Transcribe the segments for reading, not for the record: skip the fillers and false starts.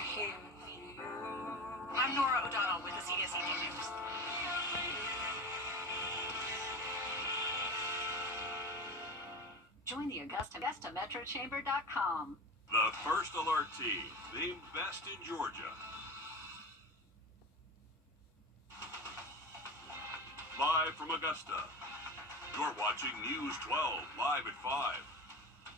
here with you. I'm Nora O'Donnell with the CSED News. Join the AugustaMetroChamber.com. The First Alert team, named best in Georgia. Live from Augusta, you're watching News 12, live at 5.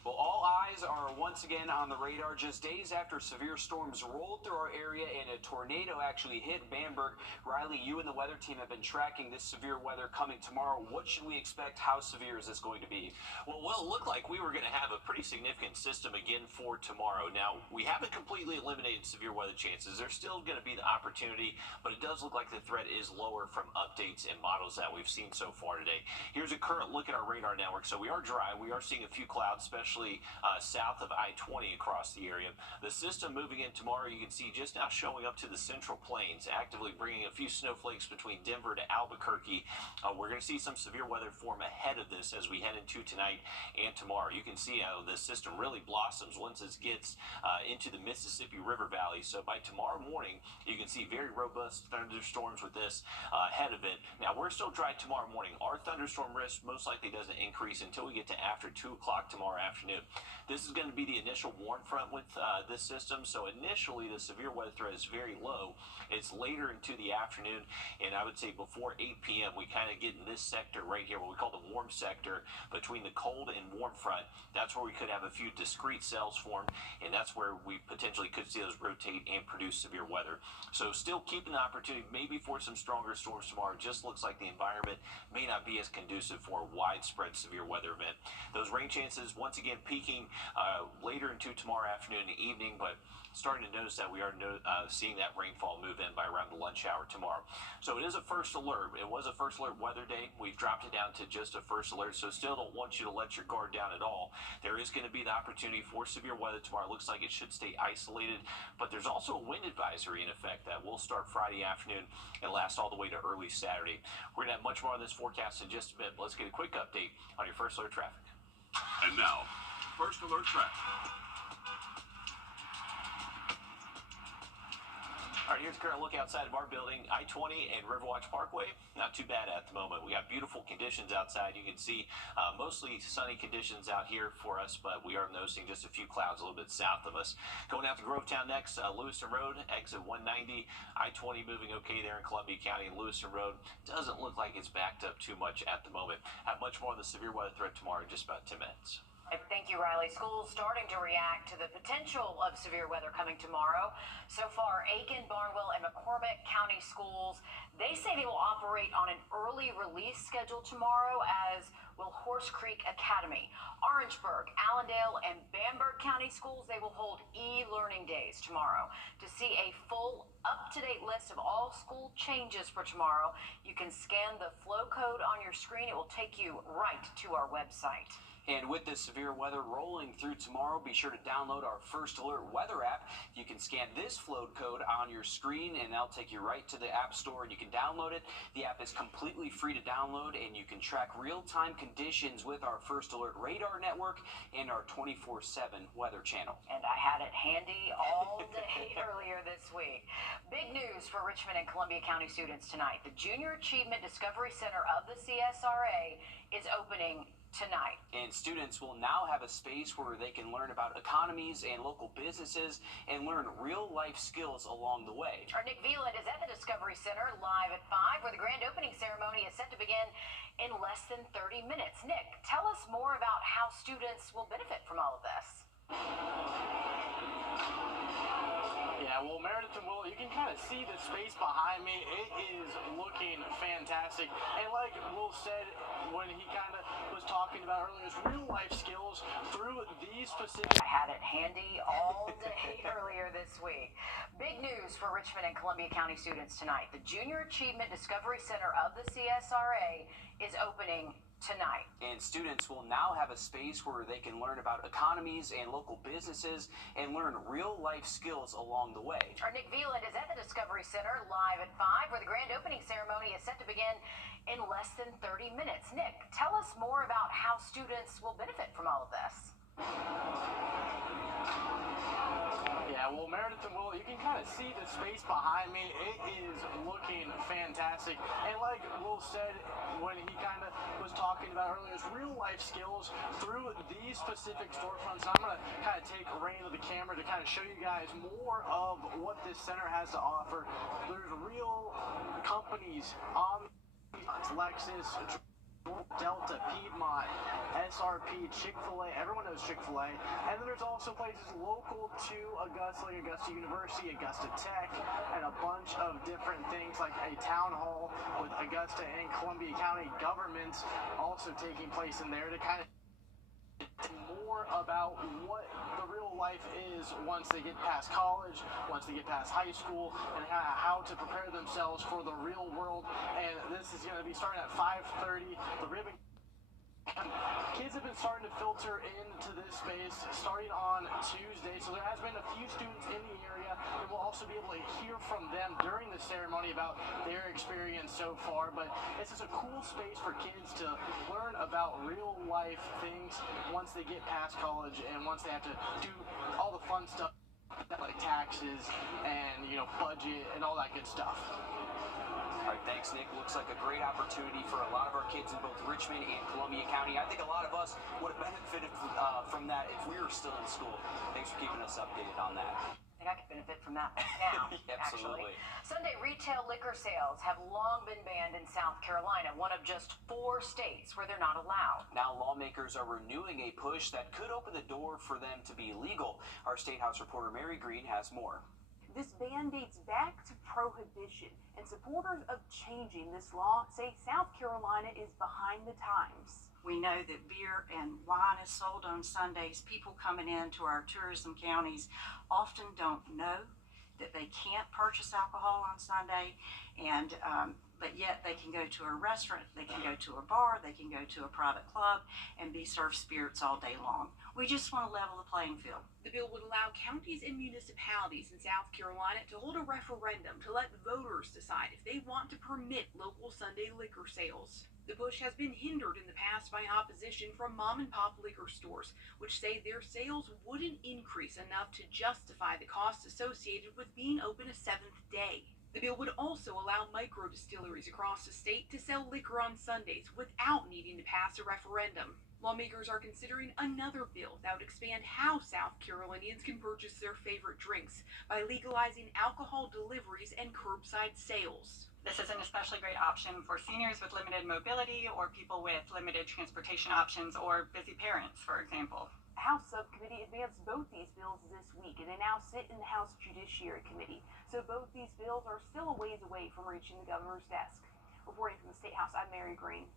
Well, all eyes are once again on the radar just days after severe storms rolled through our area and a tornado actually hit Bamberg. Riley, you and the weather team have been tracking this severe weather coming tomorrow. What should we expect? How severe is this going to be? Well, it looked like we were going to have a pretty significant system again for tomorrow. Now, we haven't completely eliminated severe weather chances. There's still going to be the opportunity, but it does look like the threat is lower from updates and models that we've seen so far today. Here's a current look at our radar network. So we are dry. We are seeing a few clouds, especially south of I-20 across the area. The system moving in tomorrow, you can see just now showing up to the Central Plains, actively bringing a few snowflakes between Denver to Albuquerque. We're going to see some severe weather form ahead of this as we head into tonight and tomorrow. You can see how the system really blossoms once it gets into the Mississippi River Valley. So by tomorrow morning, you can see very robust thunderstorms with this ahead of it. Now, we're still dry tomorrow morning. Our thunderstorm risk most likely doesn't increase until we get to after 2 o'clock tomorrow afternoon. This is going to be the initial warm front with this system, so initially the severe weather threat is very low. It's later into the afternoon, and I would say before 8 p.m. we kind of get in this sector right here, what we call the warm sector, between the cold and warm front. That's where we could have a few discrete cells form, and that's where we potentially could see those rotate and produce severe weather. So still keeping the opportunity maybe for some stronger storms tomorrow. Just looks like the environment may not be as conducive for a widespread severe weather event. Those rain chances once again peaking later into tomorrow afternoon and evening, but starting to notice that we are seeing that rainfall move in by around the lunch hour tomorrow. So it is a first alert. It was a first alert weather day. We've dropped it down to just a first alert, so still don't want you to let your guard down at all. There is going to be the opportunity for severe weather tomorrow. It looks like it should stay isolated, but there's also a wind advisory in effect that will start Friday afternoon and last all the way to early Saturday. We're going to have much more on this forecast in just a bit, but let's get a quick update on your first alert traffic. And now, First Alert traffic. All right, here's a current look outside of our building, I-20 and Riverwatch Parkway. Not too bad at the moment. We got beautiful conditions outside. You can see mostly sunny conditions out here for us, but we are noticing just a few clouds a little bit south of us. Going out to Grovetown next, Lewiston Road, exit 190, I-20 moving okay there in Columbia County, and Lewiston Road doesn't look like it's backed up too much at the moment. Have much more of the severe weather threat tomorrow in just about 10 minutes. Thank you, Riley. Schools starting to react to the potential of severe weather coming tomorrow. So far, Aiken, Barnwell, and McCormick County schools, they say they will operate on an early release schedule tomorrow, as will Horse Creek Academy. Orangeburg, Allendale, and Bamberg County schools, they will hold e-learning days tomorrow. To see a full up-to-date list of all school changes for tomorrow, you can scan the flow code on your screen. It will take you right to our website. And with this severe weather rolling through tomorrow, be sure to download our First Alert weather app. You can scan this flow code on your screen, and that'll take you right to the App Store, and you can download it. The app is completely free to download, and you can track real-time conditions with our First Alert radar network and our 24/7 weather channel. And I had it handy all day earlier this week. Big news for Richmond and Columbia County students tonight. The Junior Achievement Discovery Center of the CSRA is opening tonight. And students will now have a space where they can learn about economies and local businesses and learn real-life skills along the way. Our Nick Veland is at the Discovery Center live at 5, where the grand opening ceremony is set to begin in less than 30 minutes. Nick, tell us more about how students will benefit from all of this. Yeah, well, Meredith and Will, you can kind of see the space behind me. It is looking fantastic. And like Will said when he kind of was talking about earlier, it's real life skills through these specific... I had it handy all day earlier this week. Big news for Richmond and Columbia County students tonight. The Junior Achievement Discovery Center of the CSRA is opening tonight. And students will now have a space where they can learn about economies and local businesses and learn real-life skills along the way. Our Nick Veland is at the Discovery Center live at 5, where the grand opening ceremony is set to begin in less than 30 minutes. Nick, tell us more about how students will benefit from all of this. Yeah, Yeah, well, Meredith and Will, you can kind of see the space behind me. It is looking fantastic. And like Will said when he kind of was talking about earlier, it's real life skills through these specific storefronts. I'm going to kind of take reign of the camera to kind of show you guys more of what this center has to offer. There's real companies on Lexus, Delta, Piedmont, SRP, Chick-fil-A, everyone knows Chick-fil-A, and then there's also places local to Augusta, like Augusta University, Augusta Tech, and a bunch of different things like a town hall with Augusta and Columbia County governments also taking place in there to kind of more about what the real life is once they get past college, once they get past high school, and how to prepare themselves for the real world. And this is going to be starting at 5:30. The ribbon. Kids have been starting to filter into this space starting on Tuesday, so there has been a few students in the area, and we'll also be able to hear from them during the ceremony about their experience so far. But it's just a cool space for kids to learn about real life things once they get past college and once they have to do all the fun stuff like taxes and budget and all that good stuff. All right, thanks, Nick. Looks like a great opportunity for a lot of our kids in both Richmond and Columbia County. I think a lot of us would have benefited from that if we were still in school. Thanks for keeping us updated on that. I think I could benefit from that now, Absolutely. actually. Sunday retail liquor sales have long been banned in South Carolina, one of just 4 states where they're not allowed. Now lawmakers are renewing a push that could open the door for them to be legal. Our State House reporter Mary Green has more. This ban dates back to prohibition, and supporters of changing this law say South Carolina is behind the times. We know that beer and wine is sold on Sundays. People coming into our tourism counties often don't know that they can't purchase alcohol on Sunday, and but yet they can go to a restaurant, they can go to a bar, they can go to a private club and be served spirits all day long. We just want to level the playing field. The bill would allow counties and municipalities in South Carolina to hold a referendum to let voters decide if they want to permit local Sunday liquor sales. The push has been hindered in the past by opposition from mom and pop liquor stores, which say their sales wouldn't increase enough to justify the costs associated with being open a 7th day. The bill would also allow micro distilleries across the state to sell liquor on Sundays without needing to pass a referendum. Lawmakers are considering another bill that would expand how South Carolinians can purchase their favorite drinks by legalizing alcohol deliveries and curbside sales. This is an especially great option for seniors with limited mobility or people with limited transportation options or busy parents, for example. House Subcommittee advanced both these bills this week, and they now sit in the House Judiciary Committee. So both these bills are still a ways away from reaching the governor's desk. Reporting from the State House, I'm Mary Green.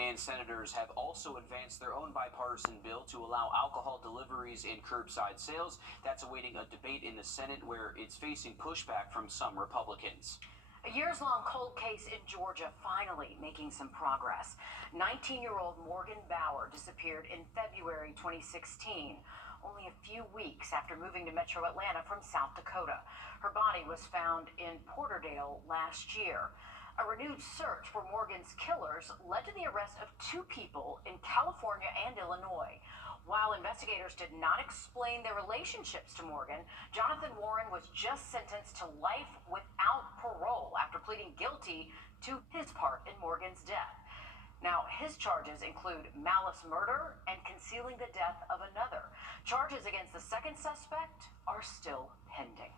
And senators have also advanced their own bipartisan bill to allow alcohol deliveries and curbside sales. That's awaiting a debate in the Senate where it's facing pushback from some Republicans. A years-long cold case in Georgia finally making some progress. 19-year-old Morgan Bauer disappeared in February 2016, only a few weeks after moving to Metro Atlanta from South Dakota. Her body was found in Porterdale last year. A renewed search for Morgan's killers led to the arrest of 2 people in California and Illinois. While investigators did not explain their relationships to Morgan, Jonathan Warren was just sentenced to life without parole after pleading guilty to his part in Morgan's death. Now, his charges include malice murder and concealing the death of another. Charges against the second suspect are still pending.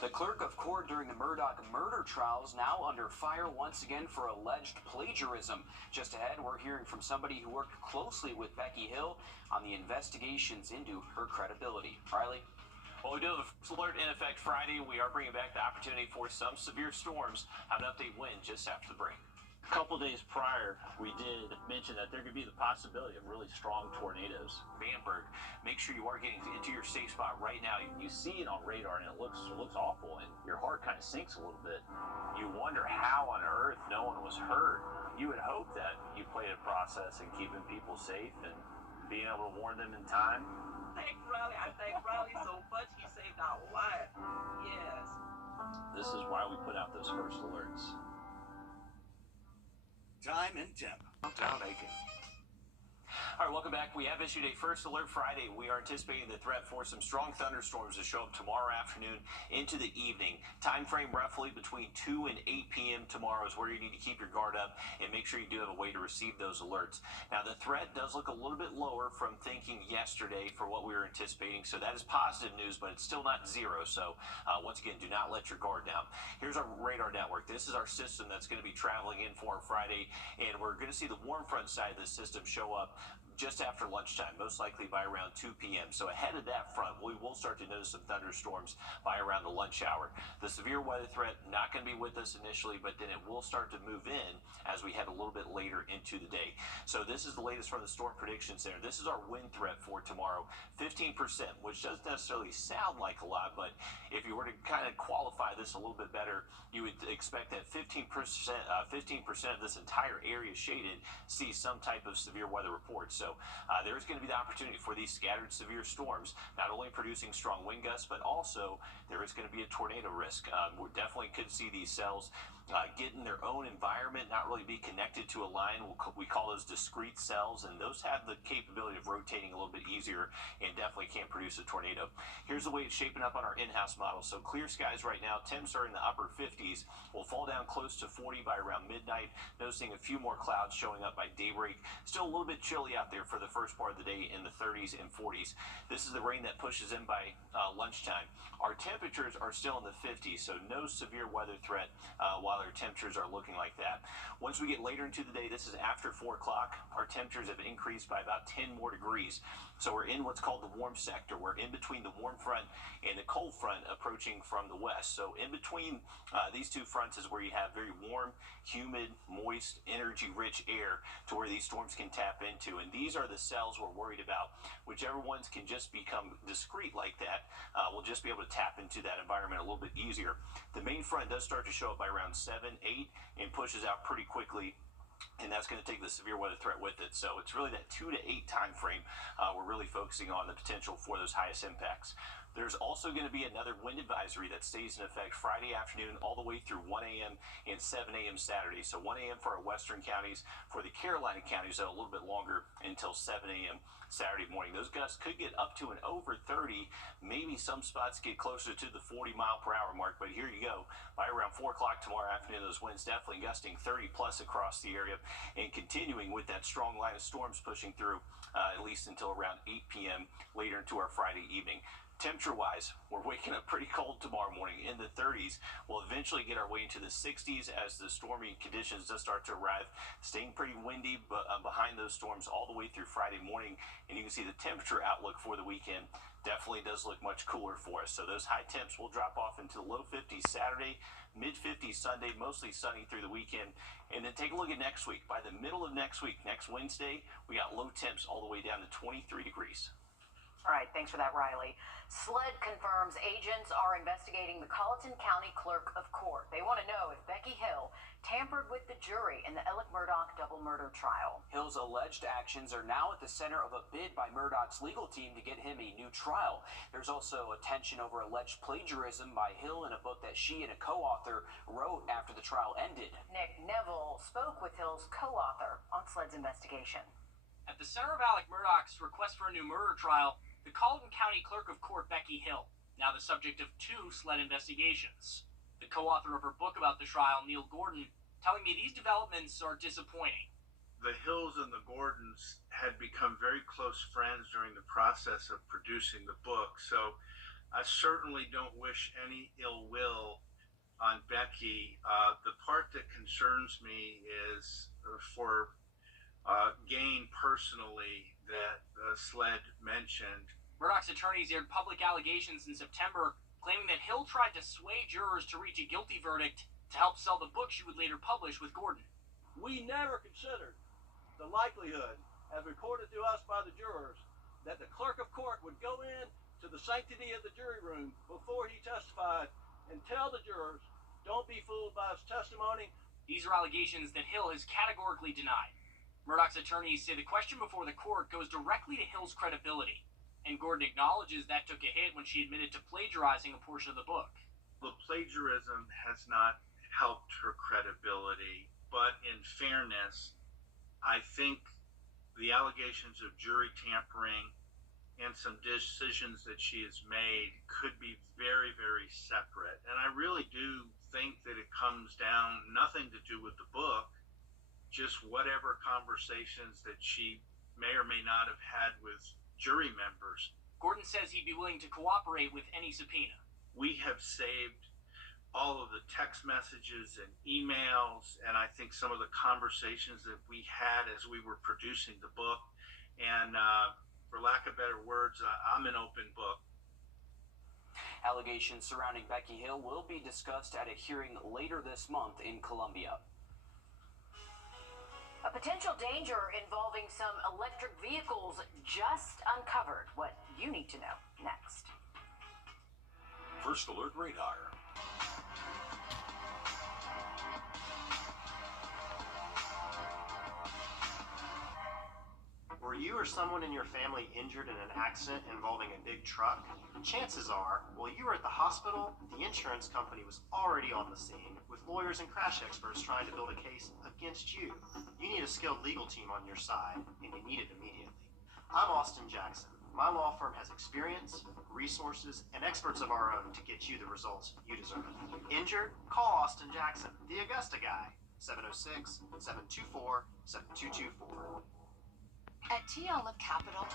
The clerk of court during the Murdaugh murder trials now under fire once again for alleged plagiarism. Just ahead, we're hearing from somebody who worked closely with Becky Hill on the investigations into her credibility. Riley? Well, we do have a first alert in effect Friday. We are bringing back the opportunity for some severe storms. Have an update when just after the break. A couple days prior, we did mention that there could be the possibility of really strong tornadoes. Bamberg, make sure you are getting into your safe spot right now. You see it on radar and it looks awful, and your heart kind of sinks a little bit. You wonder how on earth no one was hurt. You would hope that you played a process in keeping people safe and being able to warn them in time. Thank Riley. I thank Riley so much. He saved our life. Yes. This is why we put out those first alerts. Time and temp. Down Aiken. All right, welcome back. We have issued a first alert Friday. We are anticipating the threat for some strong thunderstorms to show up tomorrow afternoon into the evening. Time frame roughly between 2 and 8 p.m. tomorrow is where you need to keep your guard up and make sure you do have a way to receive those alerts. Now, the threat does look a little bit lower from thinking yesterday for what we were anticipating, so that is positive news, but it's still not zero. So, once again, do not let your guard down. Here's our radar network. This is our system that's going to be traveling in for Friday, and we're going to see the warm front side of the system show up just after lunchtime, most likely by around 2 p.m. So ahead of that front, we will start to notice some thunderstorms by around the lunch hour. The severe weather threat not going to be with us initially, but then it will start to move in as we head a little bit later into the day. So this is the latest from the Storm Prediction Center. This is our wind threat for tomorrow, 15%, which doesn't necessarily sound like a lot, but if you were to kind of qualify this a little bit better, you would expect that 15% of this entire area shaded sees some type of severe weather report. So there's going to be the opportunity for these scattered severe storms, not only producing strong wind gusts, but also there is going to be a tornado risk. We definitely could see these cells get in their own environment, not really be connected to a line. We call those discrete cells, and those have the capability of rotating a little bit easier and definitely can't produce a tornado. Here's the way it's shaping up on our in-house model. So clear skies right now, temps are in the upper 50s. We'll fall down close to 40 by around midnight, noticing a few more clouds showing up by daybreak. Still a little bit chilly out there for the first part of the day in the 30s and 40s. This is the rain that pushes in by lunchtime. Our temperatures are still in the 50s, so no severe weather threat while our temperatures are looking like that. Once we get later into the day, this is after 4 o'clock, our temperatures have increased by about 10 more degrees. So we're in what's called the warm sector. We're in between the warm front and the cold front approaching from the west. So in between these two fronts is where you have very warm, humid, moist, energy-rich air to where these storms can tap into. And these are the cells we're worried about. Whichever ones can just become discrete like that, we'll just be able to tap into that environment a little bit easier. The main front does start to show up by around 7, 8, and pushes out pretty quickly. And that's going to take the severe weather threat with it. So it's really that 2 to 8 time frame we're really focusing on the potential for those highest impacts. There's also going to be another wind advisory that stays in effect Friday afternoon all the way through 1 a.m. and 7 a.m. Saturday. So 1 a.m. for our western counties, for the Carolina counties, a little bit longer until 7 a.m. Saturday morning. Those gusts could get up to an over 30, maybe some spots get closer to the 40 mile per hour mark, but here you go. By around 4 o'clock tomorrow afternoon, those winds definitely gusting 30 plus across the area and continuing with that strong line of storms pushing through at least until around 8 p.m. later into our Friday evening. Temperature-wise, we're waking up pretty cold tomorrow morning in the 30s. We'll eventually get our way into the 60s as the stormy conditions just start to arrive, staying pretty windy but behind those storms all the way through Friday morning. And you can see the temperature outlook for the weekend definitely does look much cooler for us. So those high temps will drop off into the low 50s Saturday, mid 50s Sunday, mostly sunny through the weekend. And then take a look at next week. By the middle of next week, next Wednesday, we got low temps all the way down to 23 degrees. All right, thanks for that, Riley. SLED confirms agents are investigating the Colleton County Clerk of Court. They want to know if Becky Hill tampered with the jury in the Alec Murdaugh double murder trial. Hill's alleged actions are now at the center of a bid by Murdaugh's legal team to get him a new trial. There's also a tension over alleged plagiarism by Hill in a book that she and a co-author wrote after the trial ended. Nick Neville spoke with Hill's co-author on SLED's investigation. At the center of Alec Murdaugh's request for a new murder trial, the Colleton County Clerk of Court Becky Hill, now the subject of 2 SLED investigations. The co-author of her book about the trial, Neil Gordon, telling me these developments are disappointing. The Hills and the Gordons had become very close friends during the process of producing the book, so I certainly don't wish any ill will on Becky. The part that concerns me is for gain personally that SLED mentioned. Murdaugh's attorneys aired public allegations in September claiming that Hill tried to sway jurors to reach a guilty verdict to help sell the book she would later publish with Gordon. We never considered the likelihood, as reported to us by the jurors, that the clerk of court would go in to the sanctity of the jury room before he testified and tell the jurors, don't be fooled by his testimony. These are allegations that Hill has categorically denied. Murdaugh's attorneys say the question before the court goes directly to Hill's credibility, and Gordon acknowledges that took a hit when she admitted to plagiarizing a portion of the book. The plagiarism has not helped her credibility, but in fairness, I think the allegations of jury tampering and some decisions that she has made could be very, very separate. And I really do think that it comes down nothing to do with the book, just whatever conversations that she may or may not have had with jury members. Gordon says he'd be willing to cooperate with any subpoena. We have saved all of the text messages and emails, and I think some of the conversations that we had as we were producing the book. And for lack of better words, I'm an open book. Allegations surrounding Becky Hill will be discussed at a hearing later this month in Columbia. A potential danger involving some electric vehicles just uncovered. What you need to know next. First Alert Radar. Were you or someone in your family injured in an accident involving a big truck? Chances are, while you were at the hospital, the insurance company was already on the scene, with lawyers and crash experts trying to build a case against you. You need a skilled legal team on your side, and you need it immediately. I'm Austin Jackson. My law firm has experience, resources, and experts of our own to get you the results you deserve. Injured? Call Austin Jackson, the Augusta guy. 706-724-7224. At TL of Capital.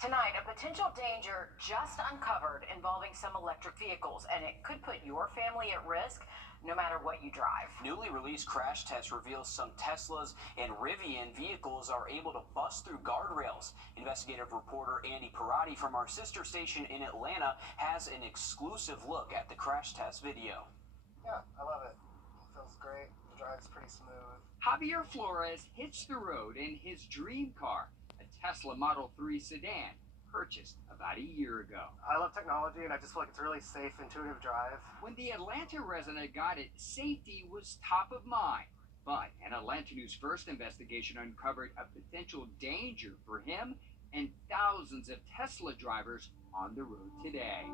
Tonight, a potential danger just uncovered involving some electric vehicles, and it could put your family at risk no matter what you drive. Newly released crash test reveals some Teslas and Rivian vehicles are able to bust through guardrails. Investigative reporter Andy Parati from our sister station in Atlanta has an exclusive look at the crash test video. Yeah, I love it. It feels great. The drive's pretty smooth. Javier Flores hits the road in his dream car, a Tesla Model 3 sedan, purchased about a year ago. I love technology, and I just feel like it's a really safe, intuitive drive. When the Atlanta resident got it, safety was top of mind. But an Atlanta News First investigation uncovered a potential danger for him and thousands of Tesla drivers on the road today.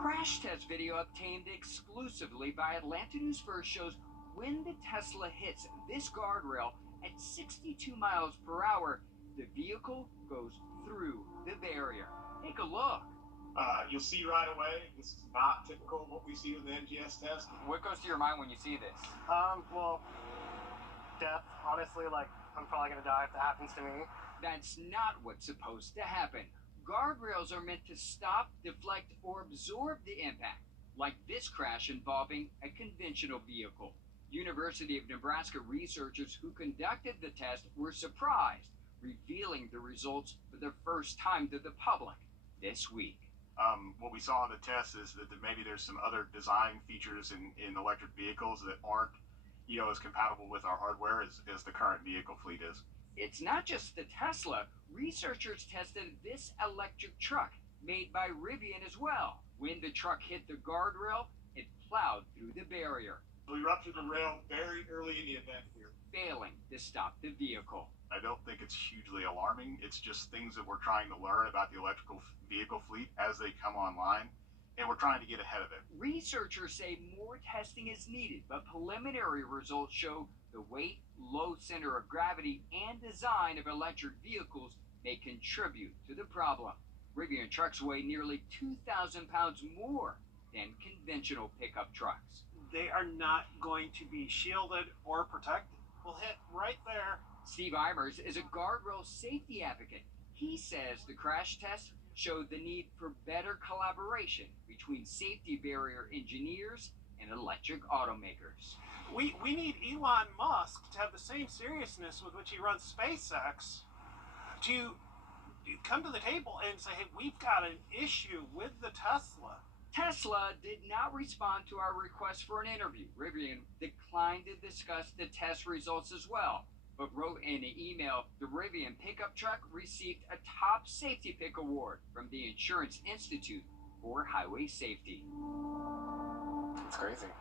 Crash test video obtained exclusively by Atlanta News First shows when the Tesla hits this guardrail at 62 miles per hour, the vehicle goes through the barrier. Take a look. You'll see right away, this is not typical of what we see with the NGS test. What goes through your mind when you see this? Well, death. Honestly, like, I'm probably gonna die if that happens to me. That's not what's supposed to happen. Guardrails are meant to stop, deflect, or absorb the impact, like this crash involving a conventional vehicle. University of Nebraska researchers who conducted the test were surprised, revealing the results for the first time to the public this week. What we saw in the test is that maybe there's some other design features in electric vehicles that aren't, as compatible with our hardware as the current vehicle fleet is. It's not just the Tesla. Researchers tested this electric truck made by Rivian as well. When the truck hit the guardrail, it plowed through the barrier. We ruptured the rail very early in the event here, failing to stop the vehicle. I don't think it's hugely alarming. It's just things that we're trying to learn about the electrical vehicle fleet as they come online, and we're trying to get ahead of it. Researchers say more testing is needed, but preliminary results show the weight, low center of gravity, and design of electric vehicles may contribute to the problem. Rivian trucks weigh nearly 2,000 pounds more than conventional pickup trucks. They are not going to be shielded or protected. We'll hit right there. Steve Eimers is a guardrail safety advocate. He says the crash test showed the need for better collaboration between safety barrier engineers and electric automakers. We need Elon Musk to have the same seriousness with which he runs SpaceX to come to the table and say, hey, we've got an issue with the Tesla. Tesla did not respond to our request for an interview. Rivian declined to discuss the test results as well, but wrote in an email the Rivian pickup truck received a top safety pick award from the Insurance Institute for Highway Safety. It's crazy.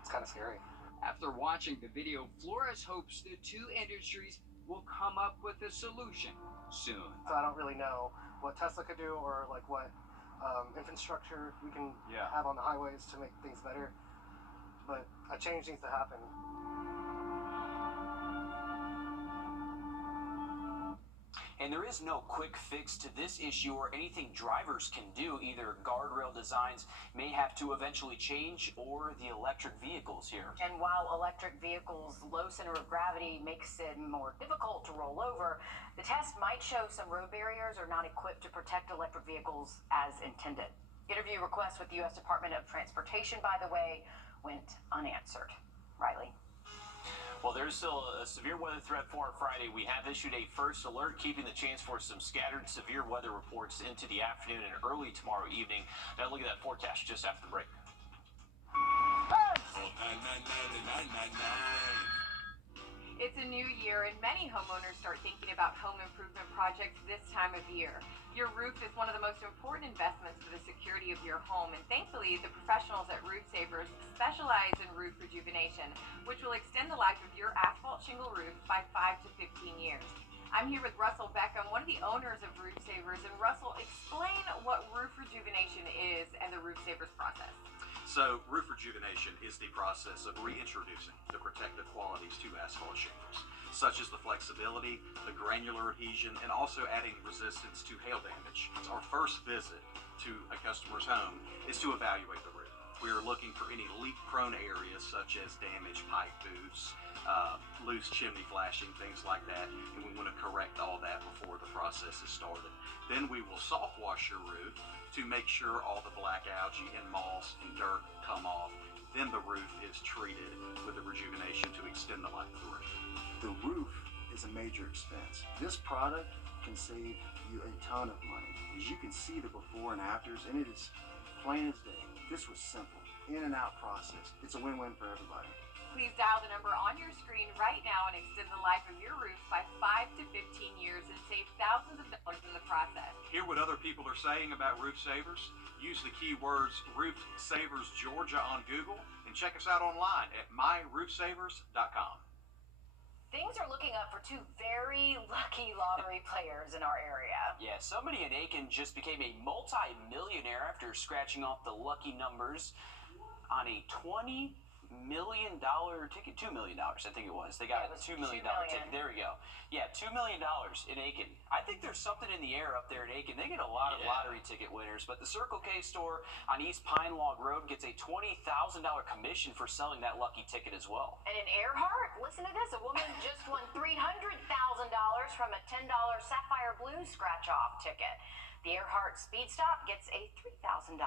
It's kind of scary. After watching the video, Flores hopes the two industries will come up with a solution soon. So I don't really know what Tesla could do or like what infrastructure we can have on the highways to make things better. But a change needs to happen. And there is no quick fix to this issue or anything drivers can do. Either guardrail designs may have to eventually change or the electric vehicles here. And while electric vehicles' low center of gravity makes it more difficult to roll over, the test might show some road barriers are not equipped to protect electric vehicles as intended. Interview requests with the U.S. Department of Transportation, by the way, went unanswered. Riley. Well, there's still a severe weather threat for Friday. We have issued a first alert, keeping the chance for some scattered severe weather reports into the afternoon and early tomorrow evening. Now look at that forecast just after the break. It's a new year, and many homeowners start thinking about home improvement projects this time of year. Your roof is one of the most important investments for the security of your home, and thankfully, the professionals at Roof Savers specialize in roof rejuvenation, which will extend the life of your asphalt shingle roof by 5 to 15 years. I'm here with Russell Beckham, one of the owners of Roof Savers, and Russell, explain what roof rejuvenation is and the Roof Savers process. So, roof rejuvenation is the process of reintroducing the protective qualities to asphalt shingles, such as the flexibility, the granular adhesion, and also adding resistance to hail damage. Our first visit to a customer's home is to evaluate the roof. We are looking for any leak-prone areas such as damaged pipe booths, loose chimney flashing, things like that, and we want to correct all that before the process is started. Then we will soft wash your roof to make sure all the black algae and moss and dirt come off. Then the roof is treated with the rejuvenation to extend the life of the roof. The roof is a major expense. This product can save you a ton of money. As you can see the before and afters, and it is plain as day. This was simple, in and out process. It's a win-win for everybody. Please dial the number on your screen right now and extend the life of your roof by 5 to 15 years and save thousands of dollars in the process. Hear what other people are saying about Roof Savers? Use the keywords Roof Savers Georgia on Google and check us out online at myroofsavers.com. Things are looking up for two very lucky lottery players in our area. Yeah, somebody in Aiken just became a multi-millionaire after scratching off the lucky numbers on a $20 million ticket. $2 million, I think it was. They got a $2 million ticket. There we go. Yeah, $2 million in Aiken. I think there's something in the air up there in Aiken. They get a lot of lottery ticket winners, but the Circle K store on East Pine Log Road gets a $20,000 commission for selling that lucky ticket as well. And in Earhart, listen to this, a woman just won $300,000 from a $10 Sapphire Blue scratch-off ticket. The Earhart Speed Stop gets a $3,000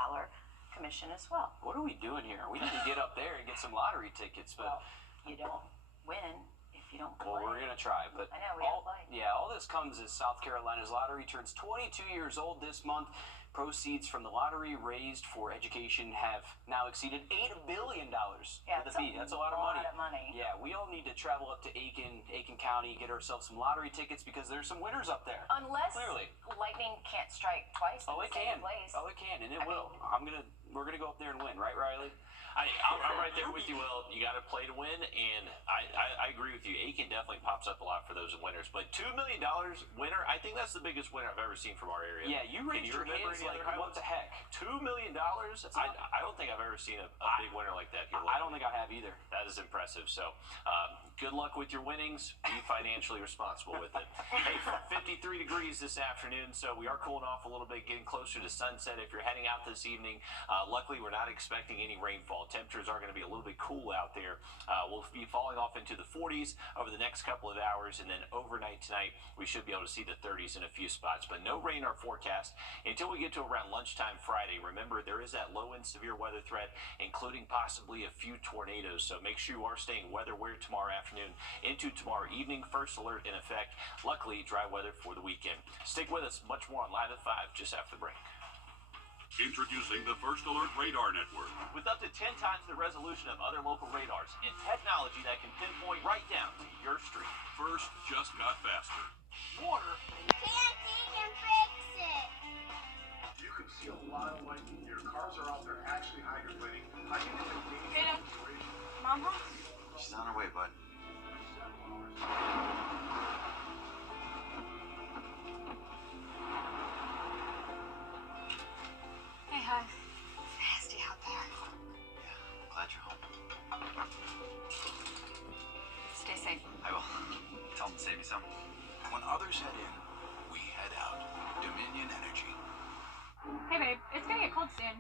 commission as well. What are we doing here? We need to get up there and get some lottery tickets, but you don't win if you don't play. well, we're gonna try. But I know we gotta play. Yeah, all this comes as South Carolina's lottery turns 22 years old this month. Proceeds from the lottery raised for education have now exceeded $8 billion. Yeah, with a B. That's a lot of money. money. Yeah, we all need to travel up to Aiken County, get ourselves some lottery tickets because there's some winners up there. Unless Clearly. lightning can't strike twice in the same place. Oh, it can, and it will. We're gonna go up there and win, right, Riley? I'm right there with you, Will. You got to play to win, and I agree with you. Aiken definitely pops up a lot for those winners, but $2 million winner, I think that's the biggest winner I've ever seen from our area. Yeah, you raised your hands like, what the heck? $2 million? I don't think I've ever seen a big winner like that here. I don't think I have either. That is impressive. So, good luck with your winnings. Be financially responsible with it. Hey, 53 degrees this afternoon, so we are cooling off a little bit, getting closer to sunset. If you're heading out this evening, luckily we're not expecting any rainfall. Temperatures are going to be a little bit cool out there. We'll be falling off into the 40s over the next couple of hours, and then overnight tonight we should be able to see the 30s in a few spots. But no rain in our forecast until we get to around lunchtime Friday. Remember, there is that low-end severe weather threat, including possibly a few tornadoes. So make sure you are staying weather-aware tomorrow afternoon into tomorrow evening. First alert in effect. Luckily, dry weather for the weekend. Stick with us. Much more on Live at 5 just after the break. Introducing the First Alert Radar Network. With up to 10 times the resolution of other local radars and technology that can pinpoint right down to your street. First just got faster. Water. Candy can fix it. You can see a lot of lightning here. Cars are out there actually hydroplaning. I think it's a dangerous situation. Mama? She's on her way, bud. nasty out there. Glad you're home. Stay safe. I will. Tell them to save me some. When others head in, we head out. Dominion Energy. Hey babe, it's gonna get cold soon.